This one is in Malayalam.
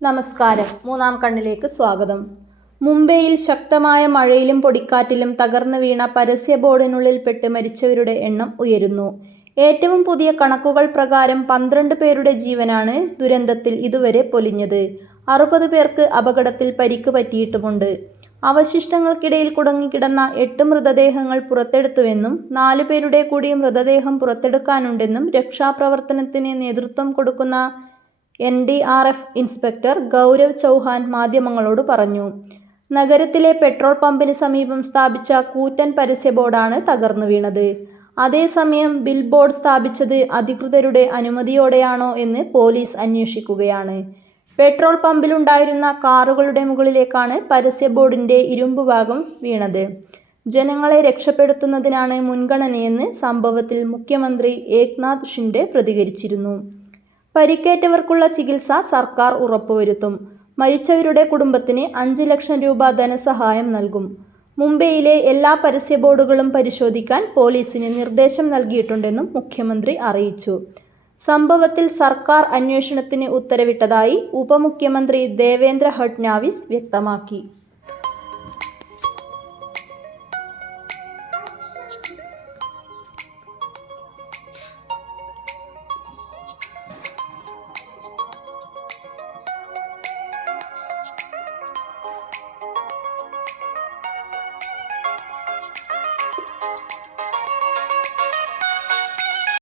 നമസ്കാരം. മൂന്നാം കണ്ണിലേക്ക് സ്വാഗതം. മുംബൈയിൽ ശക്തമായ മഴയിലും പൊടിക്കാറ്റിലും തകർന്നു വീണ പരസ്യ ബോർഡിനുള്ളിൽപ്പെട്ട് മരിച്ചവരുടെ എണ്ണം ഉയരുന്നു. ഏറ്റവും പുതിയ കണക്കുകൾ പ്രകാരം 12 പേരുടെ ജീവനാണ് ദുരന്തത്തിൽ ഇതുവരെ പൊലിഞ്ഞത്. 60 പേർക്ക് അപകടത്തിൽ പരിക്ക് പറ്റിയിട്ടുമുണ്ട്. അവശിഷ്ടങ്ങൾക്കിടയിൽ കുടുങ്ങിക്കിടന്ന 8 മൃതദേഹങ്ങൾ പുറത്തെടുത്തുവെന്നും 4 പേരുടെ കൂടി മൃതദേഹം പുറത്തെടുക്കാനുണ്ടെന്നും രക്ഷാപ്രവർത്തനത്തിന് നേതൃത്വം കൊടുക്കുന്ന NDRF ഇൻസ്പെക്ടർ ഗൗരവ് ചൗഹാൻ മാധ്യമങ്ങളോട് പറഞ്ഞു. നഗരത്തിലെ പെട്രോൾ പമ്പിന് സമീപം സ്ഥാപിച്ച കൂറ്റൻ പരസ്യ ബോർഡാണ് തകർന്നു വീണത്. അതേസമയം ബിൽ ബോർഡ് സ്ഥാപിച്ചത് അധികൃതരുടെ അനുമതിയോടെയാണോ എന്ന് പോലീസ് അന്വേഷിക്കുകയാണ്. പെട്രോൾ പമ്പിലുണ്ടായിരുന്ന കാറുകളുടെ മുകളിലേക്കാണ് പരസ്യ ബോർഡിന്റെ ഇരുമ്പ് ഭാഗം വീണത്. ജനങ്ങളെ രക്ഷപ്പെടുത്തുന്നതിനാണ് മുൻഗണനയെന്ന് സംഭവത്തിൽ മുഖ്യമന്ത്രി ഏക്നാഥ് ഷിൻഡെ പ്രതികരിച്ചിരുന്നു. പരിക്കേറ്റവർക്കുള്ള ചികിത്സ സർക്കാർ ഉറപ്പുവരുത്തും. മരിച്ചവരുടെ കുടുംബത്തിന് 5 ലക്ഷം രൂപ ധനസഹായം നൽകും. മുംബൈയിലെ എല്ലാ പരസ്യ ബോർഡുകളും പരിശോധിക്കാൻ പോലീസിന് നിർദ്ദേശം നൽകിയിട്ടുണ്ടെന്നും മുഖ്യമന്ത്രി അറിയിച്ചു. സംഭവത്തിൽ സർക്കാർ അന്വേഷണത്തിന് ഉത്തരവിട്ടതായി ഉപമുഖ്യമന്ത്രി ദേവേന്ദ്ര ഫഡ്നാവിസ് വ്യക്തമാക്കി.